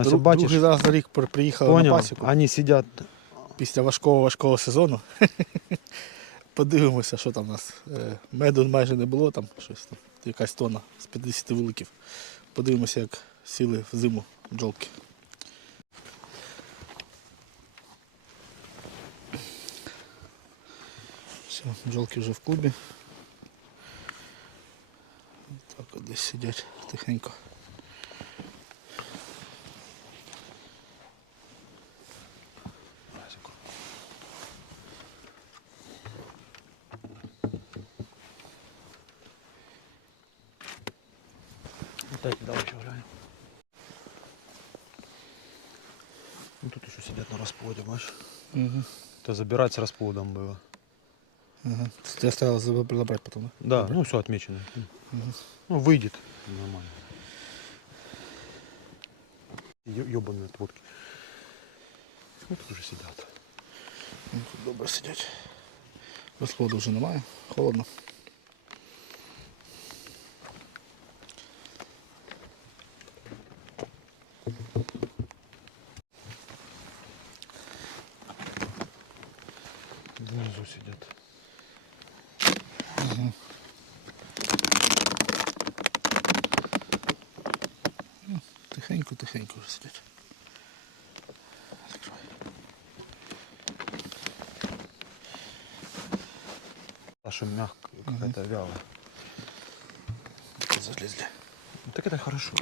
Ось Друг- бачиш, Другий раз за рік при- приїхали на поняв, пасіку вони сидять. після важкого важкого сезону. Подивимося, що там у нас. Е, Меду майже не було, там щось там, якась тонна з 50 вуликів. Подивимося, як сіли в зиму бджолки. Все, бджолки вже в клубі. Так от десь сидять тихенько. Дайте, давай еще глянем. Ну тут еще сидят на расплоде, бачиш? Угу. Это забирать с расплодом было. Ага. Я оставил забрать потом, да? Да, ну все отмечено. Мгм. Ну выйдет. Нормально. Ебаные отводки. Ну тут уже сидят. Ну, Тут добре сидять. Розплоду вже немає, холодно. Тихенько, тихенько вже сидять. А что мягко, какая-то вялая. Таки залізли. Ну, так это хорошо.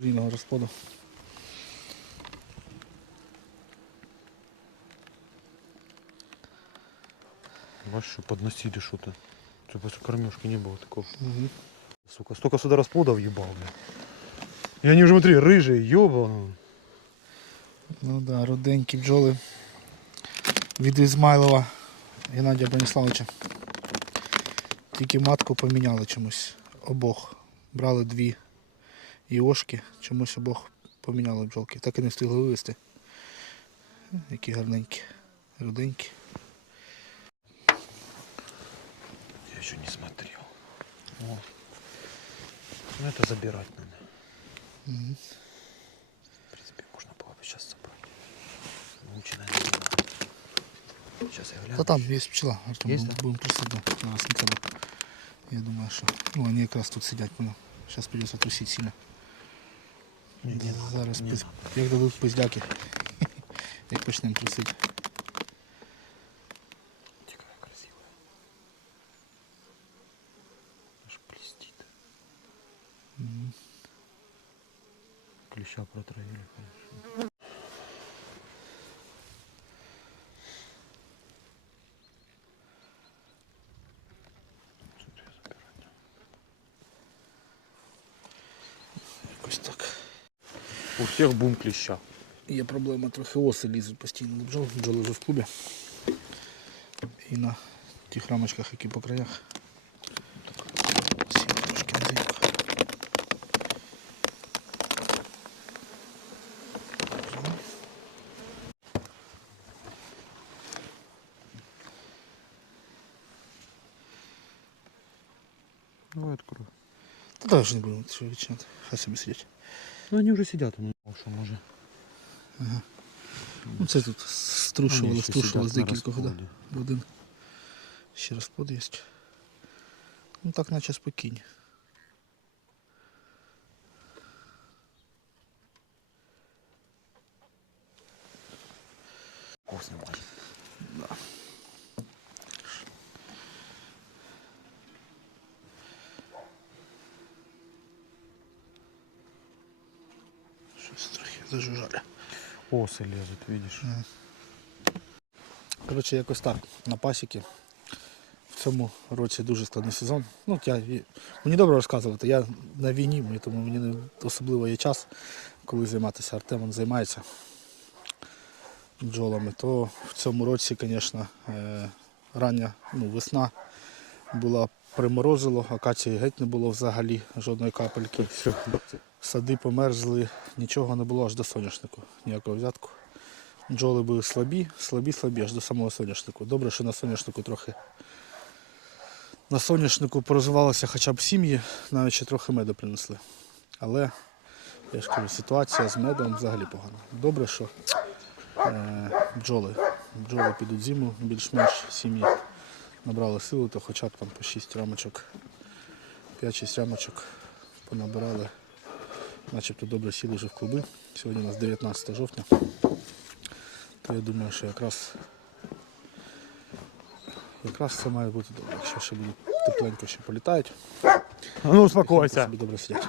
Рівного розплоду. Бачиш, що подносили что-то. Что после кормежки не было такого. Угу. Сука, столько сюда расплодов ебал, бля. И они уже, смотри, рыжие, ёба. Ну да, руденькі бджоли від Ізмайлова Геннадія Броніславовича. Тільки матку поміняли чомусь. Обох. Брали дві іошки, чомусь обох поміняли бджолки. Так і не встигли вивезти. Які гарненькі, руденькі. Еще не смотрел. О. Ну это забирать надо. Мгм. В принципе, можно было бы сейчас забрать. Лучше, наверное, Сейчас я гляну. Та там є пчела, Артем, Є, будемо да? будемо присадити. Зараз не треба. Я думаю, що. Ну, вони якраз тут сидять, понял. Зараз придеться тусити сильно. Не, не Зараз не пиз- надо. як дадуть пиздяки. як почнемо трусити. Клеща протравили, конечно. Якось так. У всех бум клеща. Є проблема, трохи оси лізуть постійно до бджол. Бджоли вже в клубі. І на тих рамочках, які по краях. Давай открой. Та давай вже не будемо що відчиняти. Хай собі сидять. Ну они уже сидят, он что може. Ну це тут з сидять на декількох, да. розплоді. Один. Ще розплод є. Ну так наче спокійні. Вкусно, Вася. Щось трохи зажужжали. Осы лезут, видишь? Коротше, якось так, на пасіки. В цьому році дуже складний сезон. Ну, я, мені добре розказувати, я на війні, тому мені не особливо є час, коли займатися. Артем він займається бджолами. То в цьому році, звісно, е, рання ну, весна була приморозило, акації геть не було взагалі жодної капельки. Все. Сади померзли, нічого не було аж до соняшнику, ніякого взятку. Бджоли були слабі, слабі, слабі, аж до самого соняшнику. Добре, що на соняшнику трохи. На соняшнику порозвивалися хоча б сім'ї, навіть ще трохи меду принесли. Але я ж кажу, ситуація з медом взагалі погана. Добре, що е, бджоли. Бджоли підуть зиму, більш-менш сім'ї набрали силу, то хоча б там по 6 рамочок, 5-6 рамочок понабирали. Начебто добре сіли вже в клуби. Сьогодні у нас 19 жовтня. То я думаю, що якраз, якраз це має бути добре. Якщо ще буде тепленько ще політають, ну успокойся. собі добре сидять.